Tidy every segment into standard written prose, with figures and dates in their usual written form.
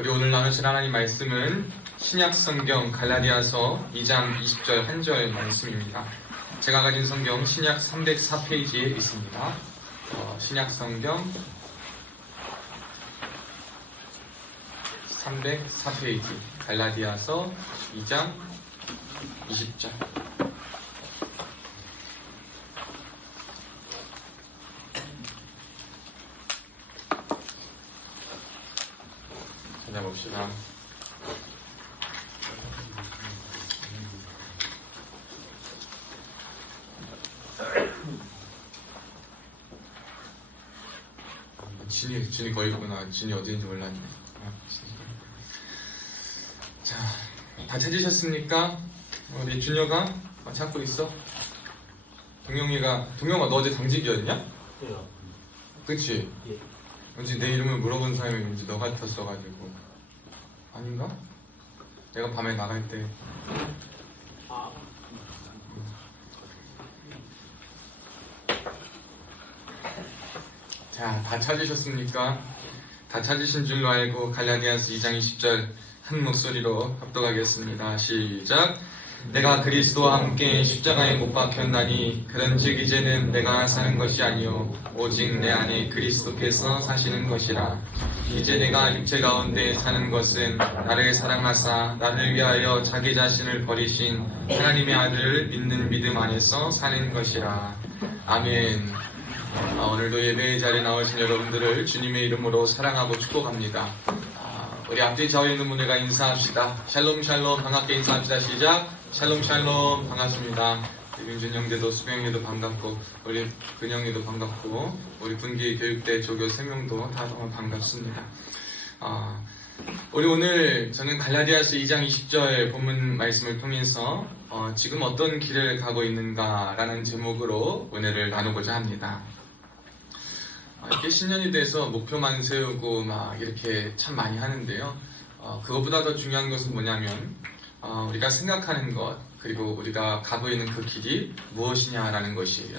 우리 오늘 나누실 하나님 말씀은 신약성경 갈라디아서 2장 20절 한 절 말씀입니다. 제가 가진 성경 신약 304페이지에 있습니다. 신약성경 304페이지 갈라디아서 2장 20절. 찾아봅시다. 진이 거기 있구나. 진이 어디인지 몰랐네. 자, 다 찾으셨습니까? 우리 준혁아 찾고 있어? 동영아 너 어제 당직이었냐? 네. 그치? 예. 왠지 내 이름을 물어본 사람이 왠지 너 같았어가지고. 아닌가? 내가 밤에 나갈 때. 자, 다 찾으셨습니까? 다 찾으신 줄로 알고 갈라디아서 2장 20절 한 목소리로 합독하겠습니다. 시작. 내가 그리스도와 함께 십자가에 못 박혔나니 그런즉 이제는 내가 사는 것이 아니요 오직 내 안에 그리스도께서 사시는 것이라. 이제 내가 육체 가운데 사는 것은 나를 사랑하사 나를 위하여 자기 자신을 버리신 하나님의 아들을 믿는 믿음 안에서 사는 것이라. 아멘. 오늘도 예배의 자리에 나오신 여러분들을 주님의 이름으로 사랑하고 축복합니다. 우리 앞뒤 좌우에 있는 분들과 인사합시다. 샬롬 샬롬 반갑게 인사합시다. 시작. 샬롬 샬롬 반갑습니다. 민준 형제도 수경 형제도 반갑고 우리 근영이도 반갑고 우리 군기 교육대 조교 3명도 다 정말 반갑습니다. 우리 오늘 저는 갈라디아서 2장 20절 본문 말씀을 통해서 지금 어떤 길을 가고 있는가라는 제목으로 은혜를 나누고자 합니다. 이렇게 신년이 돼서 목표만 세우고 막 이렇게 참 많이 하는데요. 그것보다 더 중요한 것은 뭐냐면 우리가 생각하는 것 그리고 우리가 가고 있는 그 길이 무엇이냐라는 것이에요.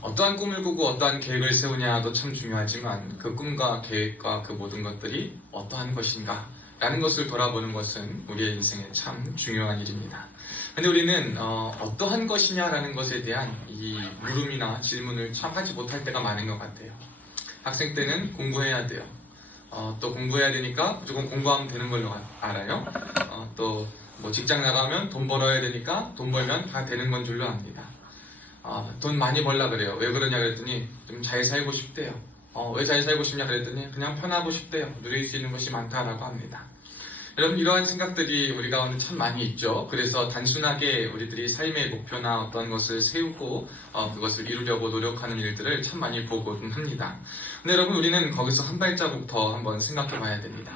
어떠한 꿈을 꾸고 어떠한 계획을 세우냐도 참 중요하지만 그 꿈과 계획과 그 모든 것들이 어떠한 것인가 라는 것을 돌아보는 것은 우리의 인생에 참 중요한 일입니다. 근데 우리는 어떠한 것이냐라는 것에 대한 이 물음이나 질문을 참 하지 못할 때가 많은 것 같아요. 학생 때는 공부해야 돼요. 또 공부해야 되니까 무조건 공부하면 되는 걸로 알아요. 또 뭐 직장 나가면 돈 벌어야 되니까 돈 벌면 다 되는 건 줄로 압니다. 돈 많이 벌라 그래요. 왜 그러냐 그랬더니 좀 잘 살고 싶대요. 왜 잘 살고 싶냐 그랬더니 그냥 편하고 싶대요. 누릴 수 있는 것이 많다라고 합니다. 여러분 이러한 생각들이 우리 가운데 참 많이 있죠. 그래서 단순하게 우리들이 삶의 목표나 어떤 것을 세우고 그것을 이루려고 노력하는 일들을 참 많이 보곤 합니다. 근데 여러분 우리는 거기서 한 발자국 더 한번 생각해 봐야 됩니다.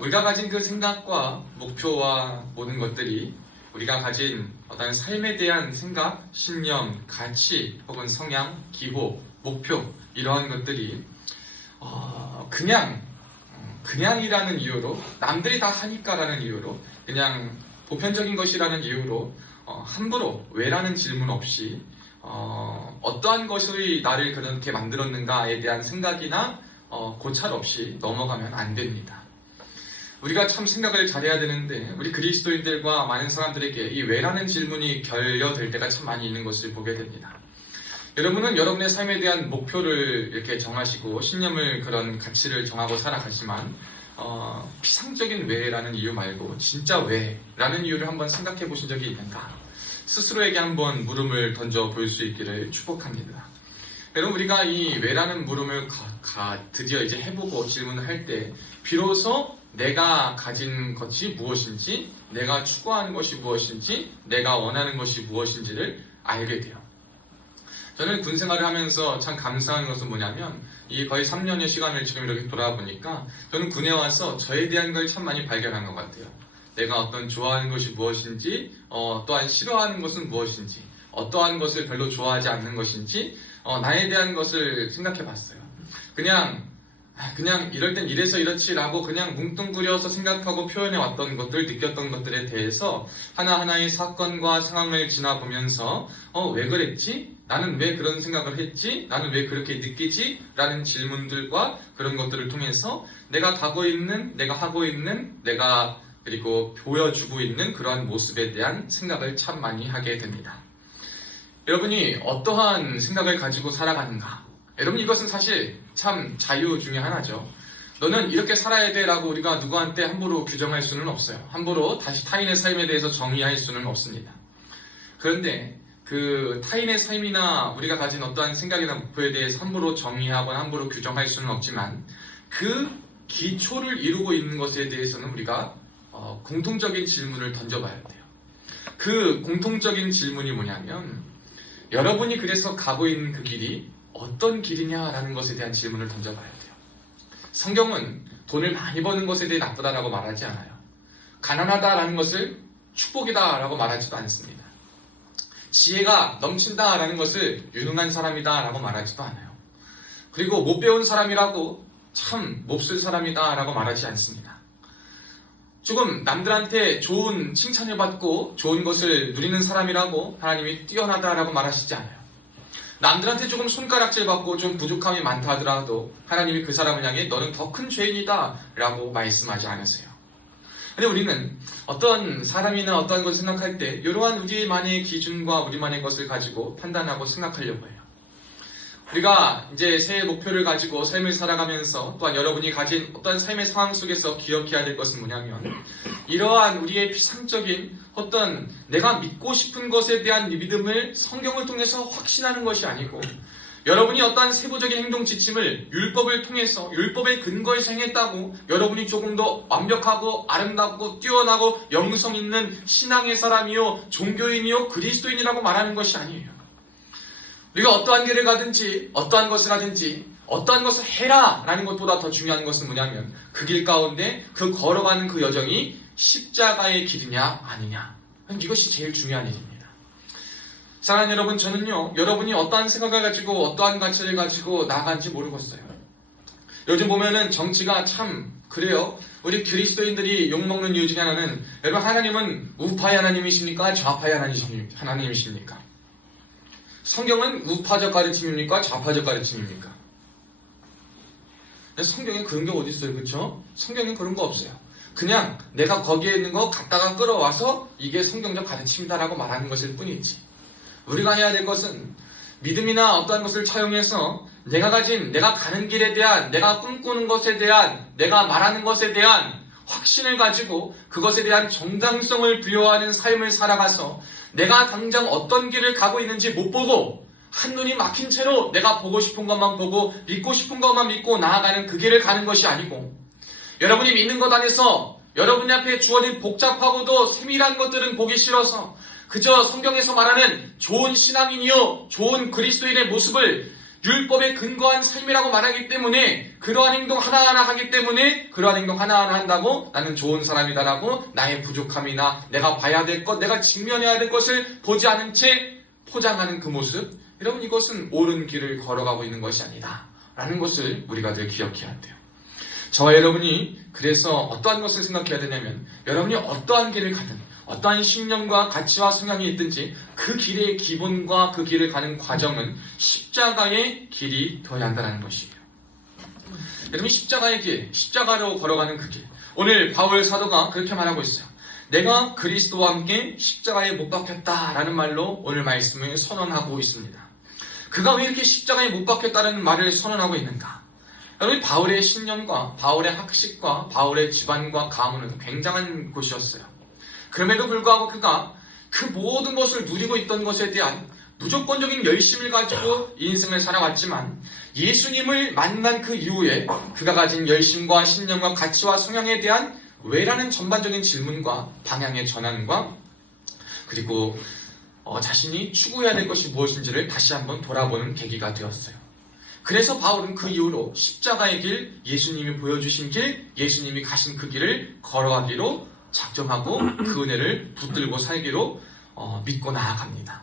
우리가 가진 그 생각과 목표와 모든 것들이 우리가 가진 어떤 삶에 대한 생각, 신념, 가치 혹은 성향, 기호, 목표 이러한 것들이 그냥이라는 이유로 남들이 다 하니까라는 이유로 그냥 보편적인 것이라는 이유로 함부로 왜라는 질문 없이 어떠한 것이 나를 그렇게 만들었는가에 대한 생각이나 고찰 없이 넘어가면 안 됩니다. 우리가 참 생각을 잘해야 되는데 우리 그리스도인들과 많은 사람들에게 이 왜라는 질문이 결여될 때가 참 많이 있는 것을 보게 됩니다. 여러분은 여러분의 삶에 대한 목표를 이렇게 정하시고 신념을 그런 가치를 정하고 살아가지만 피상적인 왜라는 이유 말고 진짜 왜라는 이유를 한번 생각해 보신 적이 있는가? 스스로에게 한번 물음을 던져 볼 수 있기를 축복합니다. 여러분 우리가 이 왜라는 물음을 드디어 이제 해보고 질문을 할 때 비로소 내가 가진 것이 무엇인지 내가 추구하는 것이 무엇인지 내가 원하는 것이 무엇인지를 알게 돼요. 저는 군 생활을 하면서 참 감사한 것은 뭐냐면 이 거의 3년의 시간을 지금 이렇게 돌아보니까 저는 군에 와서 저에 대한 걸 참 많이 발견한 것 같아요. 내가 어떤 좋아하는 것이 무엇인지 또한 싫어하는 것은 무엇인지 어떠한 것을 별로 좋아하지 않는 것인지 나에 대한 것을 생각해 봤어요. 그냥 이럴 땐 이래서 이렇지라고 그냥 뭉뚱그려서 생각하고 표현해 왔던 것들, 느꼈던 것들에 대해서 하나하나의 사건과 상황을 지나보면서 왜 그랬지? 나는 왜 그런 생각을 했지? 나는 왜 그렇게 느끼지? 라는 질문들과 그런 것들을 통해서 내가 가고 있는, 내가 하고 있는, 내가 그리고 보여주고 있는 그러한 모습에 대한 생각을 참 많이 하게 됩니다. 여러분이 어떠한 생각을 가지고 살아가는가? 여러분 이것은 사실 참 자유 중에 하나죠. 너는 이렇게 살아야 돼 라고 우리가 누구한테 함부로 규정할 수는 없어요. 함부로 다시 타인의 삶에 대해서 정의할 수는 없습니다. 그런데 그 타인의 삶이나 우리가 가진 어떠한 생각이나 목표에 대해서 함부로 정의하거나 함부로 규정할 수는 없지만 그 기초를 이루고 있는 것에 대해서는 우리가 공통적인 질문을 던져봐야 돼요. 그 공통적인 질문이 뭐냐면 여러분이 그래서 가고 있는 그 길이 어떤 길이냐라는 것에 대한 질문을 던져봐야 돼요. 성경은 돈을 많이 버는 것에 대해 나쁘다라고 말하지 않아요. 가난하다라는 것을 축복이다라고 말하지도 않습니다. 지혜가 넘친다라는 것을 유능한 사람이다라고 말하지도 않아요. 그리고 못 배운 사람이라고 참 몹쓸 사람이다라고 말하지 않습니다. 조금 남들한테 좋은 칭찬을 받고 좋은 것을 누리는 사람이라고 하나님이 뛰어나다라고 말하시지 않아요. 남들한테 조금 손가락질 받고 좀 부족함이 많다 하더라도 하나님이 그 사람을 향해 너는 더 큰 죄인이다 라고 말씀하지 않으세요. 근데 우리는 어떤 사람이나 어떤 것을 생각할 때 이러한 우리만의 기준과 우리만의 것을 가지고 판단하고 생각하려고 해요. 우리가 이제 새해 목표를 가지고 삶을 살아가면서 또한 여러분이 가진 어떤 삶의 상황 속에서 기억해야 될 것은 뭐냐면 이러한 우리의 피상적인 어떤 내가 믿고 싶은 것에 대한 믿음을 성경을 통해서 확신하는 것이 아니고 여러분이 어떠한 세부적인 행동 지침을 율법을 통해서 율법의 근거에서 행했다고 여러분이 조금 더 완벽하고 아름답고 뛰어나고 영성 있는 신앙의 사람이요 종교인이요 그리스도인이라고 말하는 것이 아니에요. 우리가 어떠한 길을 가든지 어떠한 것을 하든지 어떠한 것을 해라 라는 것보다 더 중요한 것은 뭐냐면 그 길 가운데 그 걸어가는 그 여정이 십자가의 길이냐 아니냐 이것이 제일 중요한 일입니다. 사랑하는 여러분, 저는요 여러분이 어떠한 생각을 가지고 어떠한 가치를 가지고 나아간지 모르겠어요. 요즘 보면은 정치가 참 그래요. 우리 그리스도인들이 욕먹는 이유 중에 하나는 여러분 하나님은 우파의 하나님이십니까? 좌파의 하나님이십니까? 성경은 우파적 가르침입니까? 좌파적 가르침입니까? 성경에 그런 게 어디 있어요, 그렇죠? 성경엔 그런 거 없어요. 그냥 내가 거기에 있는 거 갖다가 끌어와서 이게 성경적 가르침이다라고 말하는 것일 뿐이지. 우리가 해야 될 것은 믿음이나 어떠한 것을 차용해서 내가 가는 길에 대한, 내가 꿈꾸는 것에 대한, 내가 말하는 것에 대한 확신을 가지고 그것에 대한 정당성을 부여하는 삶을 살아가서 내가 당장 어떤 길을 가고 있는지 못 보고 한눈이 막힌 채로 내가 보고 싶은 것만 보고 믿고 싶은 것만 믿고 나아가는 그 길을 가는 것이 아니고 여러분이 믿는 것 안에서 여러분 앞에 주어진 복잡하고도 세밀한 것들은 보기 싫어서 그저 성경에서 말하는 좋은 신앙인이요 좋은 그리스도인의 모습을 율법에 근거한 삶이라고 말하기 때문에 그러한 행동 하나하나 하기 때문에 그러한 행동 하나하나 한다고 나는 좋은 사람이다라고 나의 부족함이나 내가 봐야 될 것, 내가 직면해야 될 것을 보지 않은 채 포장하는 그 모습, 여러분 이것은 옳은 길을 걸어가고 있는 것이 아니다 라는 것을 우리가 늘 기억해야 돼요. 저와 여러분이 그래서 어떠한 것을 생각해야 되냐면 여러분이 어떠한 길을 가든 어떠한 신념과 가치와 성향이 있든지 그 길의 기본과 그 길을 가는 과정은 십자가의 길이 되어야 한다는 것이에요. 여러분 십자가의 길, 십자가로 걸어가는 그 길. 오늘 바울 사도가 그렇게 말하고 있어요. 내가 그리스도와 함께 십자가에 못 박혔다라는 말로 오늘 말씀을 선언하고 있습니다. 그가 왜 이렇게 십자가에 못 박혔다는 말을 선언하고 있는가? 여러분 바울의 신념과 바울의 학식과 바울의 집안과 가문은 굉장한 곳이었어요. 그럼에도 불구하고 그가 그 모든 것을 누리고 있던 것에 대한 무조건적인 열심을 가지고 인생을 살아왔지만 예수님을 만난 그 이후에 그가 가진 열심과 신념과 가치와 성향에 대한 왜라는 전반적인 질문과 방향의 전환과 그리고 자신이 추구해야 될 것이 무엇인지를 다시 한번 돌아보는 계기가 되었어요. 그래서 바울은 그 이후로 십자가의 길, 예수님이 보여주신 길, 예수님이 가신 그 길을 걸어가기로 작정하고 그 은혜를 붙들고 살기로 믿고 나아갑니다.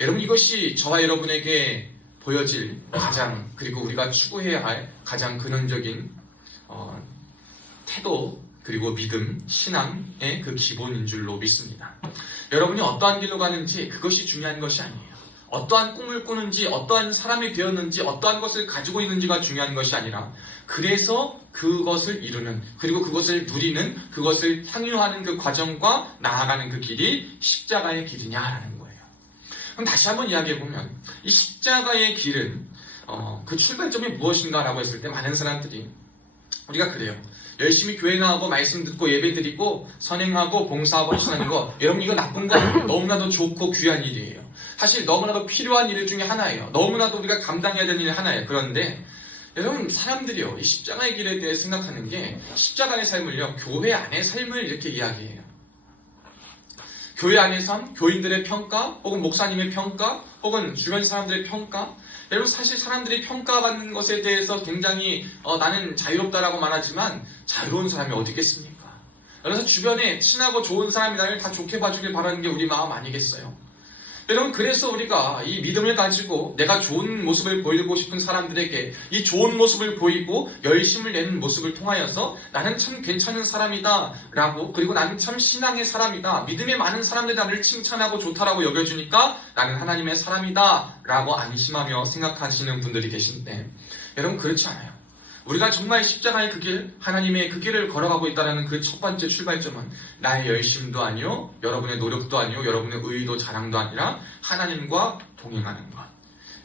여러분 이것이 저와 여러분에게 보여질 가장 그리고 우리가 추구해야 할 가장 근원적인 태도 그리고 믿음, 신앙의 그 기본인 줄로 믿습니다. 여러분이 어떠한 길로 가는지 그것이 중요한 것이 아니에요. 어떠한 꿈을 꾸는지, 어떠한 사람이 되었는지, 어떠한 것을 가지고 있는지가 중요한 것이 아니라 그래서 그것을 이루는, 그리고 그것을 누리는, 그것을 향유하는 그 과정과 나아가는 그 길이 십자가의 길이냐라는 거예요. 그럼 다시 한번 이야기해보면 이 십자가의 길은 그 출발점이 무엇인가라고 했을 때 많은 사람들이 우리가 그래요. 열심히 교회 나가고 말씀 듣고 예배 드리고 선행하고 봉사하고 헌신하는 거, 여러분 이거 나쁜 거 아니에요. 너무나도 좋고 귀한 일이에요. 사실 너무나도 필요한 일 중에 하나예요. 너무나도 우리가 감당해야 되는 일 하나예요. 그런데 여러분 사람들이요, 이 십자가의 길에 대해 생각하는 게 십자가의 삶을요, 교회 안의 삶을 이렇게 이야기해요. 교회 안의 삶, 교인들의 평가, 혹은 목사님의 평가, 혹은 주변 사람들의 평가. 여러분 사실 사람들이 평가받는 것에 대해서 굉장히 나는 자유롭다라고 말하지만 자유로운 사람이 어디 있겠습니까? 그래서 주변에 친하고 좋은 사람이 나를 다 좋게 봐주길 바라는 게 우리 마음 아니겠어요? 여러분 그래서 우리가 이 믿음을 가지고 내가 좋은 모습을 보이고 싶은 사람들에게 이 좋은 모습을 보이고 열심을 내는 모습을 통하여서 나는 참 괜찮은 사람이다 라고, 그리고 나는 참 신앙의 사람이다, 믿음에 많은 사람들이 나를 칭찬하고 좋다라고 여겨주니까 나는 하나님의 사람이다 라고 안심하며 생각하시는 분들이 계신데, 여러분 그렇지 않아요. 우리가 정말 십자가의 그 길, 하나님의 그 길을 걸어가고 있다는 그 첫 번째 출발점은 나의 열심도 아니요, 여러분의 노력도 아니요, 여러분의 의의도 자랑도 아니라 하나님과 동행하는 것.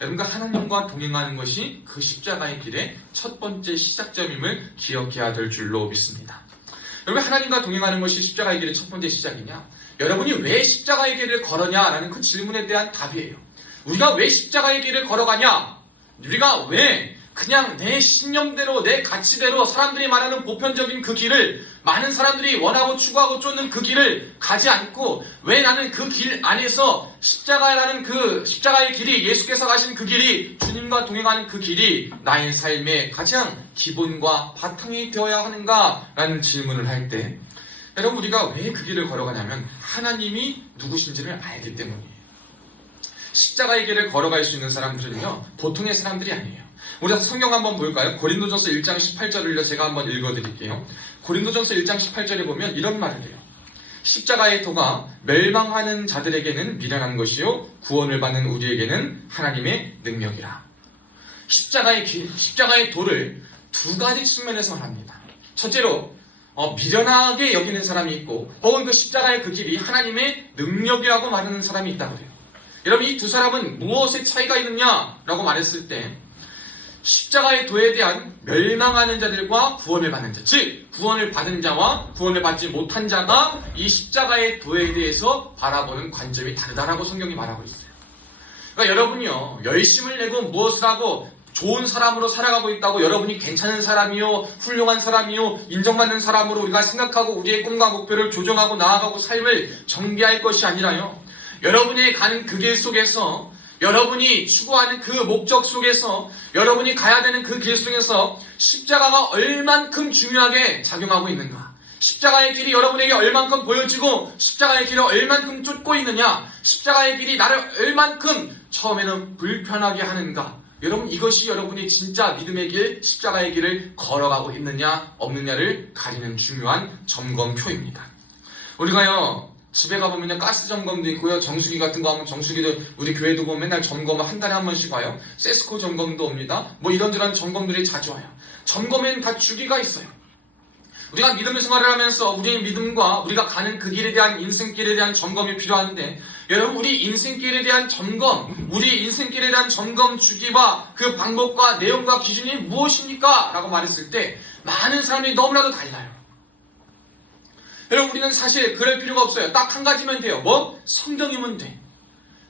여러분과 하나님과 동행하는 것이 그 십자가의 길의 첫 번째 시작점임을 기억해야 될 줄로 믿습니다. 여러분 하나님과 동행하는 것이 십자가의 길의 첫 번째 시작이냐? 여러분이 왜 십자가의 길을 걸었냐라는 그 질문에 대한 답이에요. 우리가 왜 십자가의 길을 걸어가냐? 우리가 왜 그냥 내 신념대로, 내 가치대로 사람들이 말하는 보편적인 그 길을, 많은 사람들이 원하고 추구하고 쫓는 그 길을 가지 않고 왜 나는 그 길 안에서 십자가라는 그 십자가의 길이, 예수께서 가신 그 길이, 주님과 동행하는 그 길이 나의 삶의 가장 기본과 바탕이 되어야 하는가라는 질문을 할 때, 여러분 우리가 왜 그 길을 걸어가냐면 하나님이 누구신지를 알기 때문이에요. 십자가의 길을 걸어갈 수 있는 사람들은요, 보통의 사람들이 아니에요. 우리 성경 한번 볼까요? 고린도전서 1장 18절을 제가 한번 읽어드릴게요. 고린도전서 1장 18절에 보면 이런 말을 해요. 십자가의 도가 멸망하는 자들에게는 미련한 것이요 구원을 받는 우리에게는 하나님의 능력이라. 십자가의 길, 십자가의 도를 두 가지 측면에서 말합니다. 첫째로 미련하게 여기는 사람이 있고, 혹은 그 십자가의 그 길이 하나님의 능력이라고 말하는 사람이 있다 그래요. 여러분 이 두 사람은 무엇의 차이가 있느냐라고 말했을 때, 십자가의 도에 대한 멸망하는 자들과 구원을 받는 자, 즉 구원을 받은 자와 구원을 받지 못한 자가 이 십자가의 도에 대해서 바라보는 관점이 다르다라고 성경이 말하고 있어요. 그러니까 여러분이요, 열심을 내고 무엇을 하고 좋은 사람으로 살아가고 있다고 여러분이 괜찮은 사람이요, 훌륭한 사람이요, 인정받는 사람으로 우리가 생각하고 우리의 꿈과 목표를 조정하고 나아가고 삶을 전개할 것이 아니라요, 여러분이 가는 그 길 속에서, 여러분이 추구하는 그 목적 속에서, 여러분이 가야 되는 그 길 속에서 십자가가 얼만큼 중요하게 작용하고 있는가, 십자가의 길이 여러분에게 얼만큼 보여지고 십자가의 길을 얼만큼 쫓고 있느냐, 십자가의 길이 나를 얼만큼 처음에는 불편하게 하는가, 여러분 이것이 여러분이 진짜 믿음의 길, 십자가의 길을 걸어가고 있느냐 없느냐를 가리는 중요한 점검표입니다. 우리가요 집에 가보면 가스 점검도 있고요, 정수기 같은 거 하면 정수기도, 우리 교회도 보면 맨날 점검을 한 달에 한 번씩 와요. 세스코 점검도 옵니다. 뭐 이런저런 점검들이 자주 와요. 점검에는 다 주기가 있어요. 우리가 믿음의 생활을 하면서 우리의 믿음과 우리가 가는 그 길에 대한, 인생길에 대한 점검이 필요한데, 여러분 우리 인생길에 대한 점검, 우리 인생길에 대한 점검 주기와 그 방법과 내용과 기준이 무엇입니까? 라고 말했을 때 많은 사람들이 너무나도 달라요. 여러분 우리는 사실 그럴 필요가 없어요. 딱 한 가지면 돼요. 뭐? 성경이면 돼.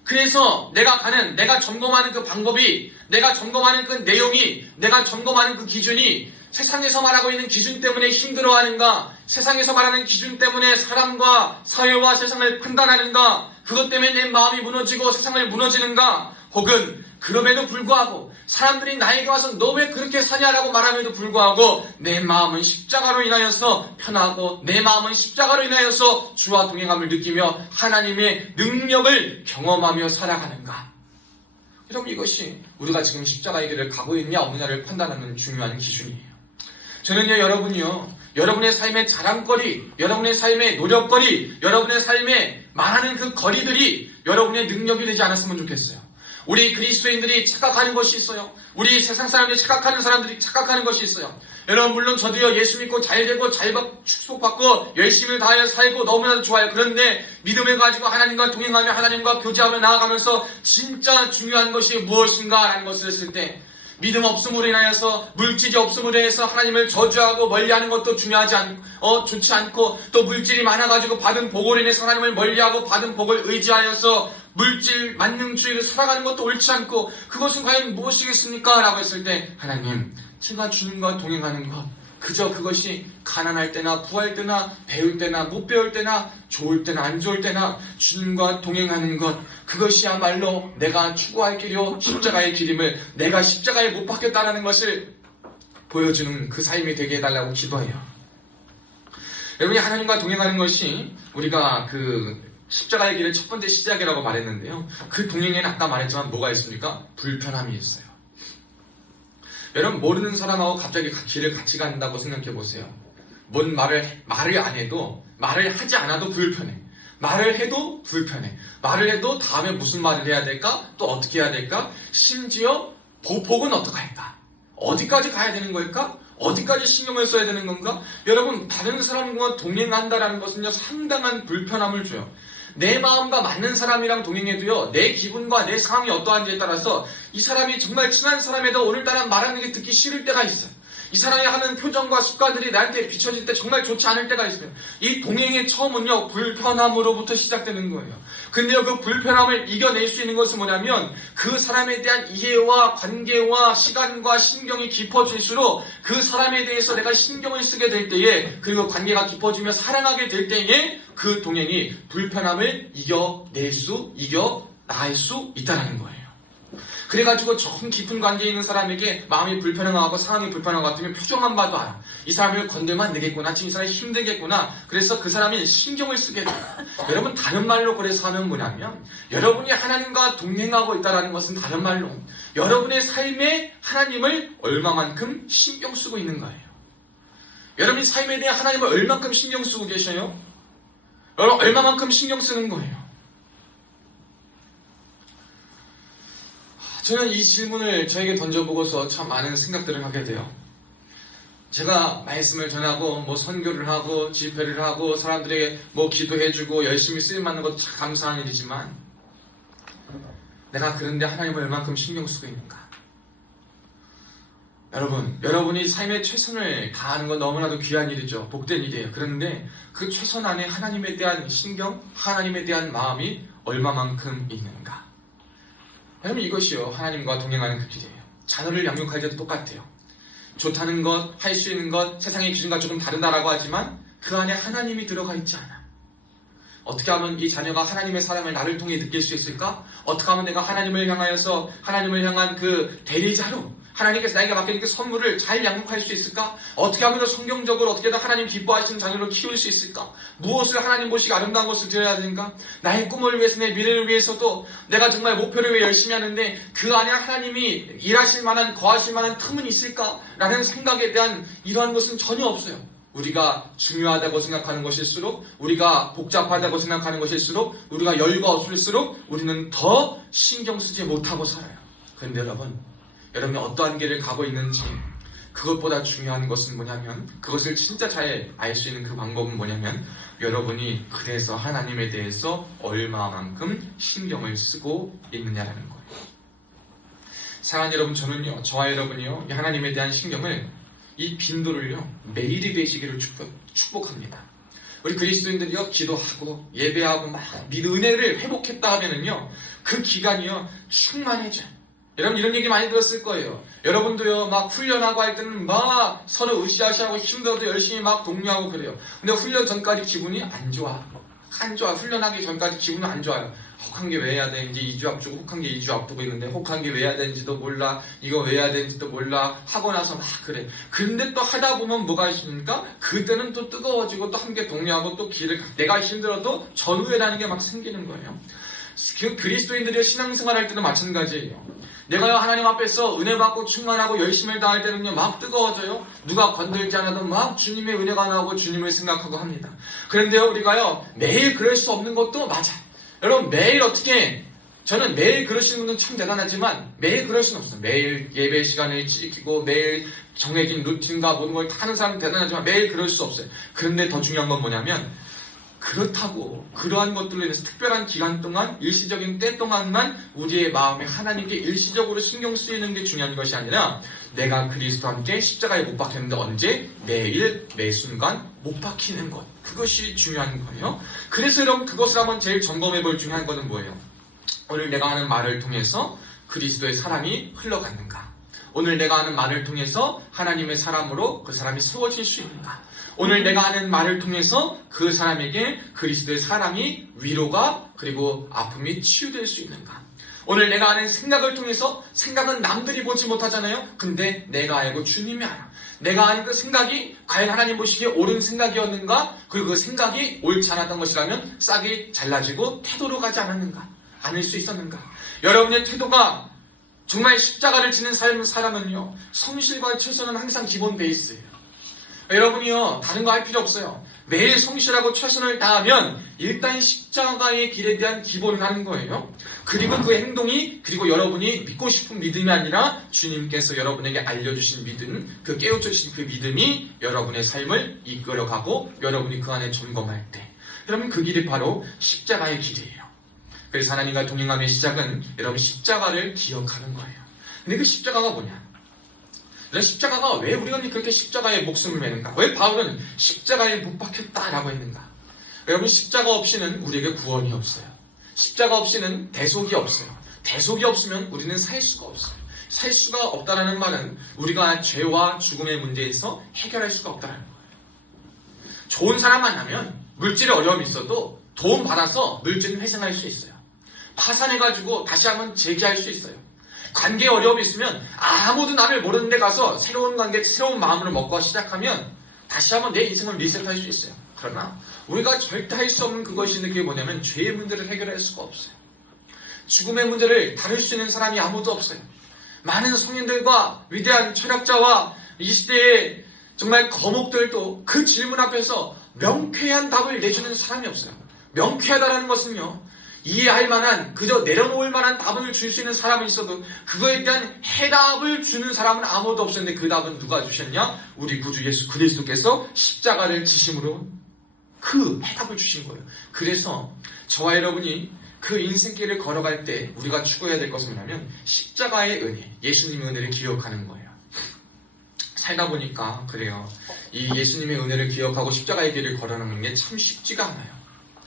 그래서 내가 점검하는 그 방법이, 내가 점검하는 그 내용이, 내가 점검하는 그 기준이 세상에서 말하고 있는 기준 때문에 힘들어하는가, 세상에서 말하는 기준 때문에 사람과 사회와 세상을 판단하는가, 그것 때문에 내 마음이 무너지고 세상을 무너지는가, 혹은 그럼에도 불구하고 사람들이 나에게 와서 너 왜 그렇게 사냐라고 말함에도 불구하고 내 마음은 십자가로 인하여서 편하고, 내 마음은 십자가로 인하여서 주와 동행함을 느끼며 하나님의 능력을 경험하며 살아가는가. 여러분 이것이 우리가 지금 십자가의 길을 가고 있냐 없느냐를 판단하는 중요한 기준이에요. 저는요, 여러분의 삶의 자랑거리, 여러분의 삶의 노력거리, 여러분의 삶에 많은 그 거리들이 여러분의 능력이 되지 않았으면 좋겠어요. 우리 그리스도인들이 착각하는 것이 있어요. 우리 세상 사람들이 착각하는 사람들이 착각하는 것이 있어요. 여러분 물론 저도요 예수 믿고 잘되고 잘 축복받고 열심히 다해 살고 너무나도 좋아요. 그런데 믿음을 가지고 하나님과 동행하며 하나님과 교제하며 나아가면서 진짜 중요한 것이 무엇인가 라는 것을 했을 때 믿음 없음으로 인하여서 물질이 없음으로 해서 하나님을 저주하고 멀리하는 것도 좋지 않고 또 물질이 많아가지고 받은 복으로 인해서 하나님을 멀리하고 받은 복을 의지하여서 물질 만능주의를 살아가는 것도 옳지 않고 그것은 과연 무엇이겠습니까? 라고 했을 때 하나님 제가 주님과 동행하는 것 그저 그것이 가난할 때나 부할 때나 배울 때나 못 배울 때나 좋을 때나 안 좋을 때나 주님과 동행하는 것 그것이야말로 내가 추구할 길이요 십자가의 길임을 내가 십자가에 못 박혔다는 것을 보여주는 그 삶이 되게 해달라고 기도해요. 여러분이 하나님과 동행하는 것이 우리가 그 십자가의 길의 첫 번째 시작이라고 말했는데요. 그 동행에는 아까 말했지만 뭐가 있습니까? 불편함이 있어요. 여러분 모르는 사람하고 갑자기 길을 같이 간다고 생각해 보세요. 뭔 말을 안 해도 말을 하지 않아도 불편해. 말을 해도 불편해. 말을 해도 다음에 무슨 말을 해야 될까? 또 어떻게 해야 될까? 심지어 보폭은 어떻게 할까? 어디까지 가야 되는 걸까? 어디까지 신경을 써야 되는 건가? 여러분 다른 사람과 동행한다라는 것은요 상당한 불편함을 줘요. 내 마음과 맞는 사람이랑 동행해도요 내 기분과 내 상황이 어떠한지에 따라서 이 사람이 정말 친한 사람에도 오늘따라 말하는 게 듣기 싫을 때가 있어요. 이 사람이 하는 표정과 습관들이 나한테 비춰질 때 정말 좋지 않을 때가 있어요. 이 동행의 처음은요 불편함으로부터 시작되는 거예요. 근데요 그 불편함을 이겨낼 수 있는 것은 뭐냐면 그 사람에 대한 이해와 관계와 시간과 신경이 깊어질수록 그 사람에 대해서 내가 신경을 쓰게 될 때에 그리고 관계가 깊어지며 사랑하게 될 때에 그 동행이 불편함을 이겨낼 수 있다는 거예요. 그래가지고 좀 깊은 관계에 있는 사람에게 마음이 불편하고 상황이 불편한 것 같으면 표정만 봐도 알아. 이 사람을 건들면 안 되겠구나. 지금 이 사람이 힘들겠구나. 그래서 그 사람이 신경을 쓰게 돼요. 여러분 다른 말로 그래서 하면 뭐냐면 여러분이 하나님과 동행하고 있다는 것은 다른 말로 여러분의 삶에 하나님을 얼마만큼 신경 쓰고 있는 거예요. 여러분이 삶에 대해 하나님을 얼마만큼 신경 쓰고 계셔요? 얼마만큼 신경 쓰는 거예요? 저는 이 질문을 저에게 던져보고서 참 많은 생각들을 하게 돼요. 제가 말씀을 전하고 선교를 하고 집회를 하고 사람들에게 기도해주고 열심히 쓰임받는 것도 참 감사한 일이지만 내가 그런데 하나님을 얼만큼 신경 쓰고 있는가? 여러분이 삶에 최선을 다하는 건 너무나도 귀한 일이죠. 복된 일이에요. 그런데 그 최선 안에 하나님에 대한 신경, 하나님에 대한 마음이 얼마만큼 있는가? 여러분 이것이요 하나님과 동행하는 그 길이에요. 자녀를 양육할 때도 똑같아요. 좋다는 것, 할 수 있는 것, 세상의 기준과 조금 다르다라고 하지만 그 안에 하나님이 들어가 있지 않아. 어떻게 하면 이 자녀가 하나님의 사랑을 나를 통해 느낄 수 있을까? 어떻게 하면 내가 하나님을 향하여서 하나님을 향한 그 대리자로 하나님께서 나에게 맡긴 그 선물을 잘 양육할 수 있을까? 어떻게 하면 더 성경적으로 어떻게든 하나님 기뻐하시는 자녀로 키울 수 있을까? 무엇을 하나님 보시기 아름다운 것을 드려야 되는가? 나의 꿈을 위해서 내 미래를 위해서도 내가 정말 목표를 위해 열심히 하는데 그 안에 하나님이 일하실 만한 거하실 만한 틈은 있을까? 라는 생각에 대한 이러한 것은 전혀 없어요. 우리가 중요하다고 생각하는 것일수록 우리가 복잡하다고 생각하는 것일수록 우리가 여유가 없을수록 우리는 더 신경 쓰지 못하고 살아요. 그런데 여러분이 어떠한 길을 가고 있는지 그것보다 중요한 것은 뭐냐면 그것을 진짜 잘 알 수 있는 그 방법은 뭐냐면 여러분이 그래서 하나님에 대해서 얼마만큼 신경을 쓰고 있느냐라는 거예요. 사랑하는 여러분, 저와 여러분이요 이 하나님에 대한 신경을 이 빈도를요 매일이 되시기를 축복합니다. 우리 그리스도인들이요 기도하고 예배하고 막 은혜를 회복했다 하면은요 그 기간이요 충만해져요. 여러분 이런 얘기 많이 들었을 거예요. 여러분도요 막 훈련하고 할 때는 막 서로 으쌰으쌰하고 힘들어도 열심히 막 독려하고 그래요. 근데 훈련 전까지 기분이 안 좋아. 훈련하기 전까지 기분은 안 좋아요. 혹한 게 왜 해야 되는지 2주 앞두고 혹한 게 2주 앞두고 있는데 혹한 게 왜 해야 되는지도 몰라. 이거 왜 해야 되는지도 몰라. 하고 나서 막 그래. 근데 또 하다 보면 뭐가 있습니까? 그때는 또 뜨거워지고 또 함께 독려하고 또 내가 힘들어도 전후회라는 게 막 생기는 거예요. 그리스도인들의 신앙생활 할 때도 마찬가지예요. 내가 하나님 앞에서 은혜 받고 충만하고 열심히 다할 때는요 막 뜨거워져요. 누가 건들지 않아도 막 주님의 은혜가 나오고 주님을 생각하고 합니다. 그런데요 우리가요 매일 그럴 수 없는 것도 맞아. 여러분 매일 어떻게 저는 매일 그러시는 분은 참 대단하지만 매일 그럴 수는 없어요. 매일 예배 시간을 지키고 매일 정해진 루틴과 모든 걸 다 하는 사람은 대단하지만 매일 그럴 수 없어요. 그런데 더 중요한 건 뭐냐면 그렇다고 그러한 것들로 인해서 특별한 기간 동안 일시적인 때 동안만 우리의 마음에 하나님께 일시적으로 신경 쓰이는 게 중요한 것이 아니라 내가 그리스도와 함께 십자가에 못 박혔는데 언제? 매일 매순간 못 박히는 것, 그것이 중요한 거예요. 그래서 여러분 그것을 한번 제일 점검해 볼 중요한 것은 뭐예요? 오늘 내가 하는 말을 통해서 그리스도의 사랑이 흘러갔는가? 오늘 내가 하는 말을 통해서 하나님의 사람으로 그 사람이 세워질 수 있는가? 오늘 내가 하는 말을 통해서 그 사람에게 그리스도의 사랑이 위로가 그리고 아픔이 치유될 수 있는가? 오늘 내가 하는 생각을 통해서 생각은 남들이 보지 못하잖아요. 근데 내가 알고 주님이 알아. 내가 하는 그 생각이 과연 하나님 보시기에 옳은 생각이었는가? 그리고 그 생각이 옳지 않았던 것이라면 싹이 잘라지고 태도로 가지 않았는가? 않을 수 있었는가? 여러분의 태도가 정말 십자가를 지는 사람은요, 성실과 최선은 항상 기본 베이스예요. 여러분이요, 다른 거 할 필요 없어요. 매일 성실하고 최선을 다하면 일단 십자가의 길에 대한 기본을 하는 거예요. 그리고 그 행동이, 그리고 여러분이 믿고 싶은 믿음이 아니라 주님께서 여러분에게 알려주신 믿음, 그 깨우쳐주신 그 믿음이 여러분의 삶을 이끌어가고 여러분이 그 안에 점검할 때, 여러분 그 길이 바로 십자가의 길이에요. 그래서 하나님과 동행함의 시작은 여러분 십자가를 기억하는 거예요. 근데 그 십자가가 뭐냐? 십자가가 왜 우리가 그렇게 십자가에 목숨을 매는가? 왜 바울은 십자가에 못 박혔다라고 했는가? 여러분 십자가 없이는 우리에게 구원이 없어요. 십자가 없이는 대속이 없어요. 대속이 없으면 우리는 살 수가 없어요. 살 수가 없다라는 말은 우리가 죄와 죽음의 문제에서 해결할 수가 없다는 거예요. 좋은 사람 만나면 물질에 어려움이 있어도 도움 받아서 물질은 회생할 수 있어요. 파산해가지고 다시 한번 재기할 수 있어요. 관계에 어려움이 있으면 아무도 나를 모르는 데 가서 새로운 관계, 새로운 마음으로 먹고 시작하면 다시 한번 내 인생을 리셋할 수 있어요. 그러나 우리가 절대 할 수 없는 그것이 있는 게 뭐냐면 죄의 문제를 해결할 수가 없어요. 죽음의 문제를 다룰 수 있는 사람이 아무도 없어요. 많은 성인들과 위대한 철학자와 이 시대의 정말 거목들도 그 질문 앞에서 명쾌한 답을 내주는 사람이 없어요. 명쾌하다라는 것은요, 이해할 만한, 그저 내려놓을 만한 답을 줄 수 있는 사람은 있어도 그거에 대한 해답을 주는 사람은 아무도 없었는데 그 답은 누가 주셨냐? 우리 구주 예수 그리스도께서 십자가를 지심으로 그 해답을 주신 거예요. 그래서 저와 여러분이 그 인생길을 걸어갈 때 우리가 추구해야 될 것은 뭐냐면 십자가의 은혜, 예수님의 은혜를 기억하는 거예요. 살다 보니까 그래요. 이 예수님의 은혜를 기억하고 십자가의 길을 걸어가는 게 참 쉽지가 않아요.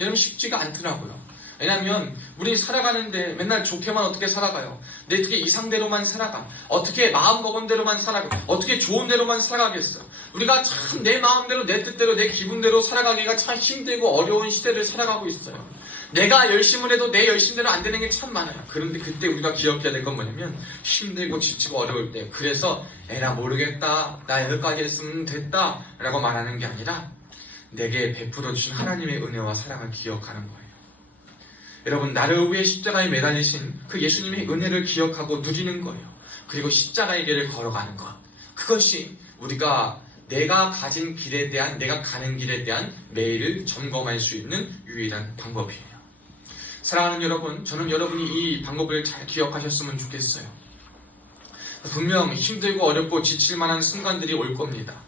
여러분 쉽지가 않더라고요. 왜냐하면 우리 살아가는데 맨날 좋게만 어떻게 살아가요? 내 어떻게 이상대로만 살아가? 어떻게 마음 먹은 대로만 살아가? 어떻게 좋은 대로만 살아가겠어? 우리가 참 내 마음대로, 내 뜻대로, 내 기분대로 살아가기가 참 힘들고 어려운 시대를 살아가고 있어요. 내가 열심을 해도 내 열심대로 안 되는 게 참 많아요. 그런데 그때 우리가 기억해야 될 건 뭐냐면 힘들고 지치고 어려울 때, 그래서 에라 모르겠다, 나 여기까지 했으면 됐다 라고 말하는 게 아니라 내게 베풀어 주신 하나님의 은혜와 사랑을 기억하는 거예요. 여러분, 나를 위해 십자가에 매달리신 그 예수님의 은혜를 기억하고 누리는 거예요. 그리고 십자가의 길을 걸어가는 것, 그것이 우리가 내가 가진 길에 대한, 내가 가는 길에 대한 매일을 점검할 수 있는 유일한 방법이에요. 사랑하는 여러분, 저는 여러분이 이 방법을 잘 기억하셨으면 좋겠어요. 분명 힘들고 어렵고 지칠 만한 순간들이 올 겁니다.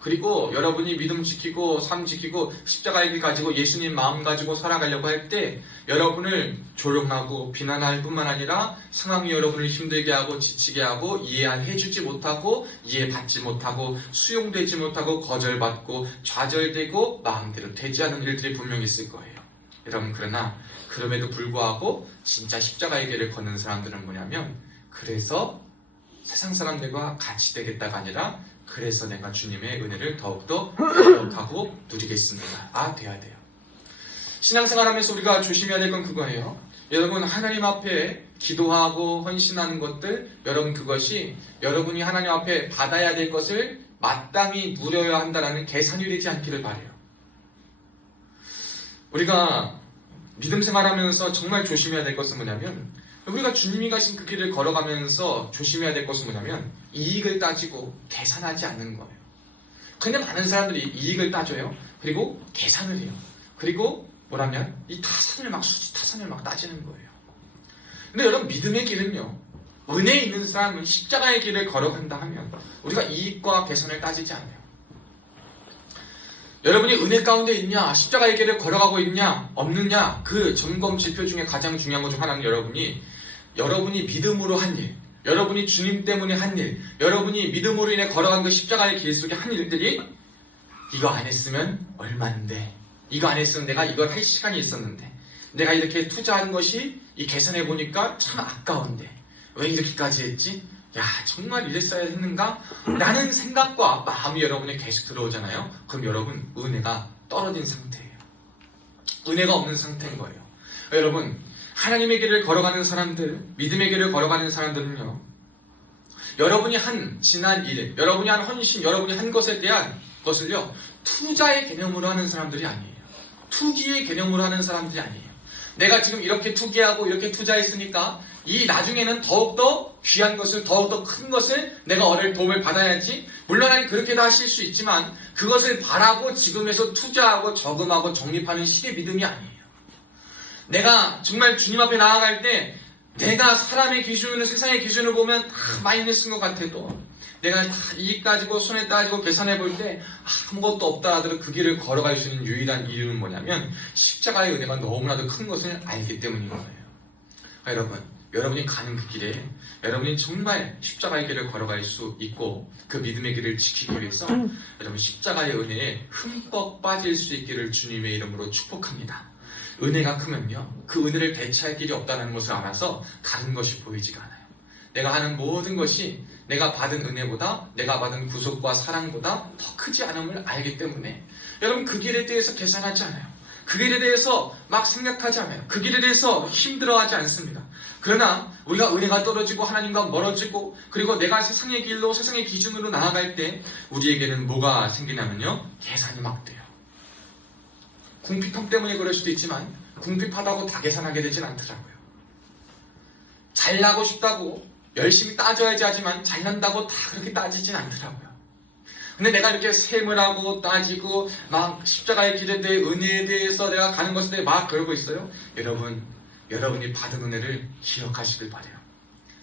그리고 여러분이 믿음 지키고 삶 지키고 십자가의 길 가지고 예수님 마음 가지고 살아가려고 할 때 여러분을 조롱하고 비난할 뿐만 아니라 상황이 여러분을 힘들게 하고 지치게 하고 이해해주지 못하고 이해받지 못하고 수용되지 못하고 거절받고 좌절되고 마음대로 되지 않은 일들이 분명히 있을 거예요. 여러분, 그러나 그럼에도 불구하고 진짜 십자가의 길을 걷는 사람들은 뭐냐면, 그래서 세상 사람들과 같이 되겠다가 아니라 그래서 내가 주님의 은혜를 더욱더 기억하고 누리겠습니다. 돼야 돼요. 신앙생활하면서 우리가 조심해야 될 건 그거예요. 여러분, 하나님 앞에 기도하고 헌신하는 것들, 여러분 그것이 여러분이 하나님 앞에 받아야 될 것을 마땅히 누려야 한다는 계산이 되지 않기를 바라요. 우리가 믿음 생활하면서 정말 조심해야 될 것은 뭐냐면, 우리가 주님이 가신 그 길을 걸어가면서 조심해야 될 것은 뭐냐면 이익을 따지고 계산하지 않는 거예요. 근데 많은 사람들이 이익을 따져요. 그리고 계산을 해요. 그리고 뭐라면 이 타산을 막 따지는 거예요. 근데 여러분, 믿음의 길은요, 은혜 있는 사람은 십자가의 길을 걸어간다 하면 우리가 이익과 개선을 따지지 않아요. 여러분이 은혜 가운데 있냐, 십자가의 길을 걸어가고 있냐, 없느냐, 그 점검 지표 중에 가장 중요한 것 중 하나는 여러분이 믿음으로 한 일, 여러분이 주님 때문에 한 일, 여러분이 믿음으로 인해 걸어간 그 십자가의 길 속에 한 일들이 이거 안 했으면 얼만데, 이거 안 했으면 내가 이걸 할 시간이 있었는데, 내가 이렇게 투자한 것이 이 계산해 보니까 참 아까운데 왜 이렇게까지 했지? 야, 정말 이랬어야 했는가? 라는 생각과 마음이 여러분에 계속 들어오잖아요. 그럼 여러분, 은혜가 떨어진 상태예요. 은혜가 없는 상태인 거예요. 여러분, 하나님의 길을 걸어가는 사람들, 믿음의 길을 걸어가는 사람들은요, 여러분이 한 지난 일, 여러분이 한 헌신, 여러분이 한 것에 대한 것을요, 투자의 개념으로 하는 사람들이 아니에요. 투기의 개념으로 하는 사람들이 아니에요. 내가 지금 이렇게 투기하고 이렇게 투자했으니까 이 나중에는 더욱더 귀한 것을, 더욱더 큰 것을 내가 얻을 도움을 받아야지. 물론 그렇게도 하실 수 있지만 그것을 바라고 지금에서 투자하고 저금하고 적립하는 식의 믿음이 아니에요. 내가 정말 주님 앞에 나아갈 때 내가 사람의 기준으로, 세상의 기준으로 보면 다 마이너스인 것 같아도 내가 다 이익 가지고 손에 따지고 계산해 볼 때 아무것도 없다 하더라도 그 길을 걸어갈 수 있는 유일한 이유는 뭐냐면 십자가의 은혜가 너무나도 큰 것을 알기 때문인 거예요. 여러분, 여러분이 가는 그 길에 여러분이 정말 십자가의 길을 걸어갈 수 있고 그 믿음의 길을 지키기 위해서 여러분 십자가의 은혜에 흠뻑 빠질 수 있기를 주님의 이름으로 축복합니다. 은혜가 크면요, 그 은혜를 대체할 길이 없다는 것을 알아서 가는 것이 보이지가 않아요. 내가 하는 모든 것이 내가 받은 은혜보다, 내가 받은 구속과 사랑보다 더 크지 않음을 알기 때문에 여러분, 그 길에 대해서 계산하지 않아요. 그 길에 대해서 막 생각하지 않아요. 그 길에 대해서 힘들어하지 않습니다. 그러나 우리가 은혜가 떨어지고 하나님과 멀어지고 그리고 내가 세상의 길로, 세상의 기준으로 나아갈 때 우리에게는 뭐가 생기냐면요, 계산이 막 돼요. 궁핍함 때문에 그럴 수도 있지만 궁핍하다고 다 계산하게 되진 않더라고요. 잘나고 싶다고 열심히 따져야지 하지만 잘난다고 다 그렇게 따지진 않더라고요. 근데 내가 이렇게 셈을 하고 따지고 막 십자가의 길에 대해, 은혜에 대해서 내가 가는 것에 대해 막 그러고 있어요. 여러분이 받은 은혜를 기억하시길 바라요.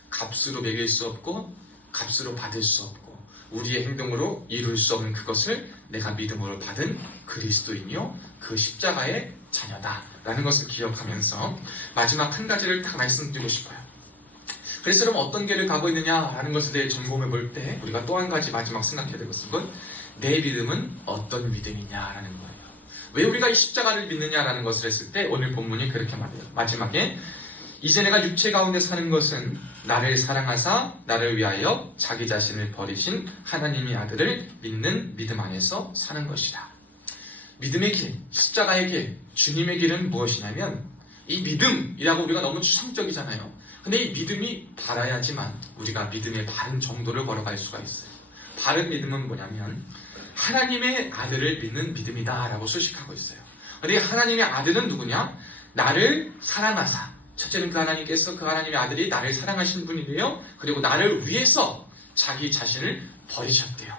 값으로 매길 수 없고 값으로 받을 수 없고 우리의 행동으로 이룰 수 없는 그것을 내가 믿음으로 받은 그리스도인이요, 그 십자가의 자녀다라는 것을 기억하면서 마지막 한 가지를 딱 말씀드리고 싶어요. 그래서 여러분, 어떤 길을 가고 있느냐라는 것에 대해 점검해 볼 때 우리가 또 한 가지 마지막 생각해야 될 것은 내 믿음은 어떤 믿음이냐라는 거예요. 왜 우리가 이 십자가를 믿느냐라는 것을 했을 때 오늘 본문이 그렇게 말해요. 마지막에 이제 내가 육체 가운데 사는 것은 나를 사랑하사 나를 위하여 자기 자신을 버리신 하나님의 아들을 믿는 믿음 안에서 사는 것이다. 믿음의 길, 십자가의 길, 주님의 길은 무엇이냐면 이 믿음이라고 우리가 너무 추상적이잖아요. 근데 이 믿음이 바라야지만 우리가 믿음의 바른 정도를 걸어갈 수가 있어요. 바른 믿음은 뭐냐면 하나님의 아들을 믿는 믿음이다 라고 수식하고 있어요. 근데 하나님의 아들은 누구냐? 나를 사랑하사, 첫째는 그 하나님께서, 그 하나님의 아들이 나를 사랑하신 분이래요. 그리고 나를 위해서 자기 자신을 버리셨대요.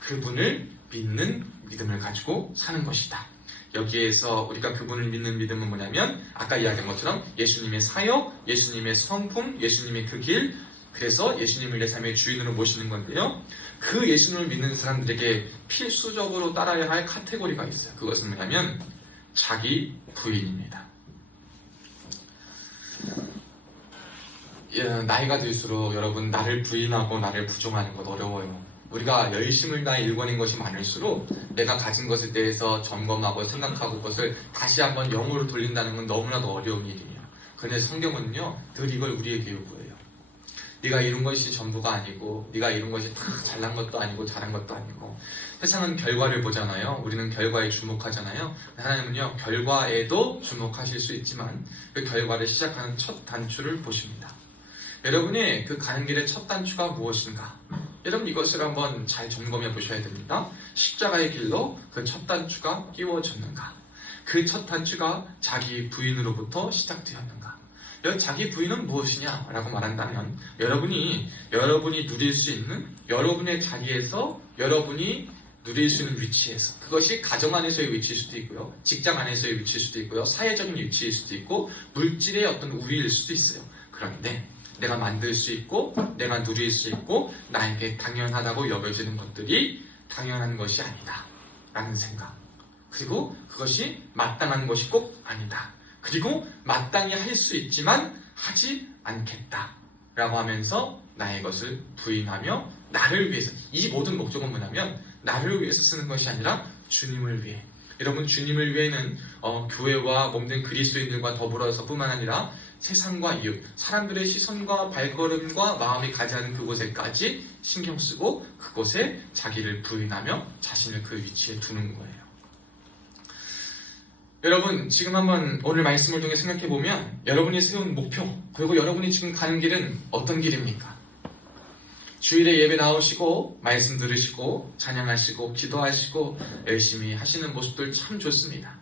그분을 믿는 믿음을 가지고 사는 것이다. 여기에서 우리가 그분을 믿는 믿음은 뭐냐면 아까 이야기한 것처럼 예수님의 사역, 예수님의 성품, 예수님의 그 길, 그래서 예수님을 내 삶의 주인으로 모시는 건데요. 그 예수님을 믿는 사람들에게 필수적으로 따라야 할 카테고리가 있어요. 그것은 뭐냐면 자기 부인입니다. 나이가 들수록 여러분, 나를 부인하고 나를 부정하는 것 어려워요. 우리가 열심을 다해 일궈낸 것이 많을수록 내가 가진 것에 대해서 점검하고 생각하고 그것을 다시 한번 영으로 돌린다는 건 너무나도 어려운 일이에요. 그런데 성경은요, 늘 이걸 우리에게 요구해요. 네가 이룬 것이 전부가 아니고, 네가 이룬 것이 다 잘난 것도 아니고 잘한 것도 아니고, 세상은 결과를 보잖아요. 우리는 결과에 주목하잖아요. 하나님은요, 결과에도 주목하실 수 있지만 그 결과를 시작하는 첫 단추를 보십니다. 여러분이 그 가는 길의 첫 단추가 무엇인가? 여러분, 이것을 한번 잘 점검해 보셔야 됩니다. 십자가의 길로 그 첫 단추가 끼워졌는가? 그 첫 단추가 자기 부인으로부터 시작되었는가? 자기 부인은 무엇이냐? 라고 말한다면 여러분이 누릴 수 있는 여러분의 자리에서, 여러분이 누릴 수 있는 위치에서, 그것이 가정 안에서의 위치일 수도 있고요, 직장 안에서의 위치일 수도 있고요, 사회적인 위치일 수도 있고, 물질의 어떤 우위일 수도 있어요. 그런데 내가 만들 수 있고 내가 누릴 수 있고 나에게 당연하다고 여겨지는 것들이 당연한 것이 아니다 라는 생각, 그리고 그것이 마땅한 것이 꼭 아니다, 그리고 마땅히 할 수 있지만 하지 않겠다 라고 하면서 나의 것을 부인하며 나를 위해서, 이 모든 목적은 뭐냐면 나를 위해서 쓰는 것이 아니라 주님을 위해. 여러분, 주님을 위해는 교회와 몸된 그리스도인들과 더불어서 뿐만 아니라 세상과 이웃, 사람들의 시선과 발걸음과 마음이 가지 않은 그곳에까지 신경 쓰고 그곳에 자기를 부인하며 자신을 그 위치에 두는 거예요. 여러분, 지금 한번 오늘 말씀을 통해 생각해보면 여러분이 세운 목표, 그리고 여러분이 지금 가는 길은 어떤 길입니까? 주일에 예배 나오시고 말씀 들으시고 찬양하시고 기도하시고 열심히 하시는 모습들 참 좋습니다.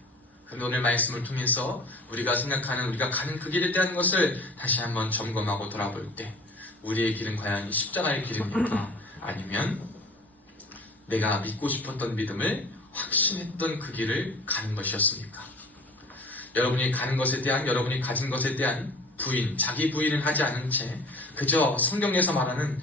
그런데 오늘 말씀을 통해서 우리가 생각하는, 우리가 가는 그 길에 대한 것을 다시 한번 점검하고 돌아볼 때 우리의 길은 과연 십자가의 길입니까? 아니면 내가 믿고 싶었던 믿음을 확신했던 그 길을 가는 것이었습니까? 여러분이 가는 것에 대한, 여러분이 가진 것에 대한 부인, 자기 부인을 하지 않은 채 그저 성경에서 말하는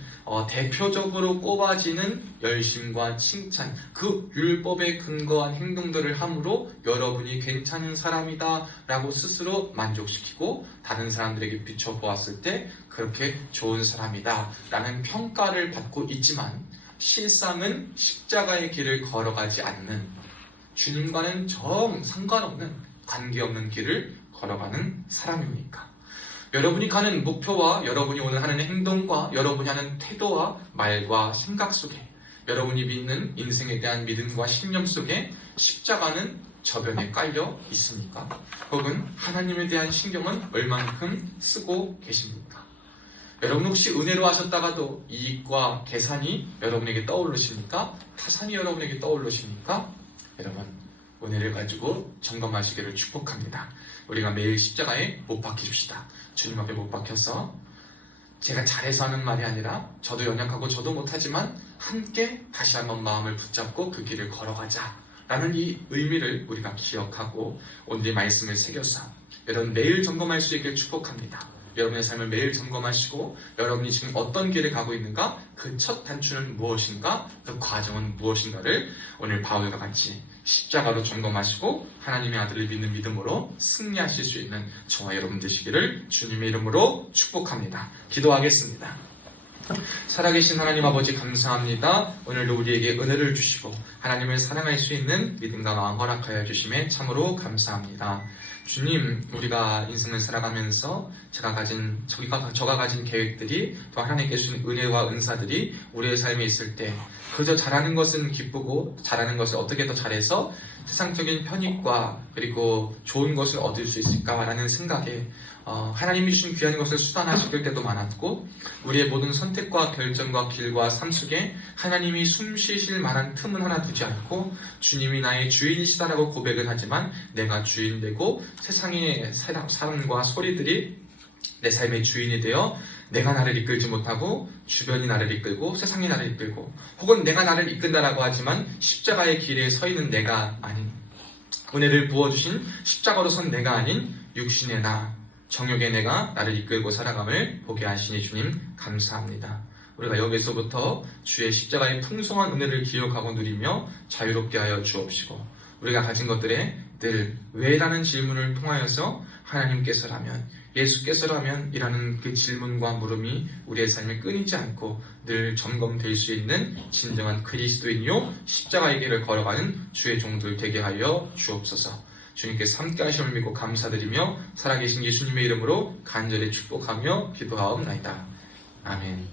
대표적으로 꼽아지는 열심과 칭찬, 그 율법에 근거한 행동들을 함으로 여러분이 괜찮은 사람이다 라고 스스로 만족시키고 다른 사람들에게 비춰보았을 때 그렇게 좋은 사람이다 라는 평가를 받고 있지만 실상은 십자가의 길을 걸어가지 않는, 주님과는 정 상관없는, 관계없는 길을 걸어가는 사람입니까? 여러분이 가는 목표와 여러분이 오늘 하는 행동과 여러분이 하는 태도와 말과 생각 속에, 여러분이 믿는 인생에 대한 믿음과 신념 속에 십자가는 저변에 깔려 있습니까? 혹은 하나님에 대한 신경은 얼만큼 쓰고 계십니까? 여러분, 혹시 은혜로 하셨다가도 이익과 계산이 여러분에게 떠오르십니까? 타산이 여러분에게 떠오르십니까? 여러분, 은혜를 가지고 점검하시기를 축복합니다. 우리가 매일 십자가에 못 박히십시다. 주님 앞에 못 박혀서 제가 잘해서 하는 말이 아니라 저도 연약하고 저도 못하지만 함께 다시 한번 마음을 붙잡고 그 길을 걸어가자 라는 이 의미를 우리가 기억하고 오늘의 말씀을 새겨서 여러분 매일 점검할 수 있게 축복합니다. 여러분의 삶을 매일 점검하시고 여러분이 지금 어떤 길을 가고 있는가, 그 첫 단추는 무엇인가, 그 과정은 무엇인가를 오늘 바울과 같이 십자가로 점검하시고 하나님의 아들을 믿는 믿음으로 승리하실 수 있는 저와 여러분 되시기를 주님의 이름으로 축복합니다. 기도하겠습니다. 살아계신 하나님 아버지 감사합니다. 오늘도 우리에게 은혜를 주시고 하나님을 사랑할 수 있는 믿음과 마음 허락하여 주심에 참으로 감사합니다. 주님, 우리가 인생을 살아가면서 저가 가진 계획들이, 또 하나님께 주신 은혜와 은사들이 우리의 삶에 있을 때 그저 잘하는 것은 기쁘고 잘하는 것을 어떻게 더 잘해서 세상적인 편익과 그리고 좋은 것을 얻을 수 있을까라는 생각에 하나님이 주신 귀한 것을 수단화시킬 때도 많았고, 우리의 모든 선택과 결정과 길과 삶 속에 하나님이 숨 쉬실 만한 틈은 하나 두지 않고 주님이 나의 주인이시다라고 고백은 하지만 내가 주인 되고 세상의 사람과 소리들이 내 삶의 주인이 되어 내가 나를 이끌지 못하고 주변이 나를 이끌고 세상이 나를 이끌고, 혹은 내가 나를 이끈다라고 하지만 십자가의 길에 서 있는 내가 아닌, 은혜를 부어주신 십자가로 선 내가 아닌 육신의 나, 정욕의 내가 나를 이끌고 살아감을 보게 하시니 주님 감사합니다. 우리가 여기서부터 주의 십자가의 풍성한 은혜를 기억하고 누리며 자유롭게 하여 주옵시고, 우리가 가진 것들에 늘 왜라는 질문을 통하여서 하나님께서라면, 예수께서라면 이라는 그 질문과 물음이 우리의 삶에 끊이지 않고 늘 점검될 수 있는 진정한 그리스도인이요 십자가의 길을 걸어가는 주의 종들 되게 하여 주옵소서. 주님께서 함께 하심을 믿고 감사드리며 살아계신 예수님의 이름으로 간절히 축복하며 기도하옵나이다. 아멘.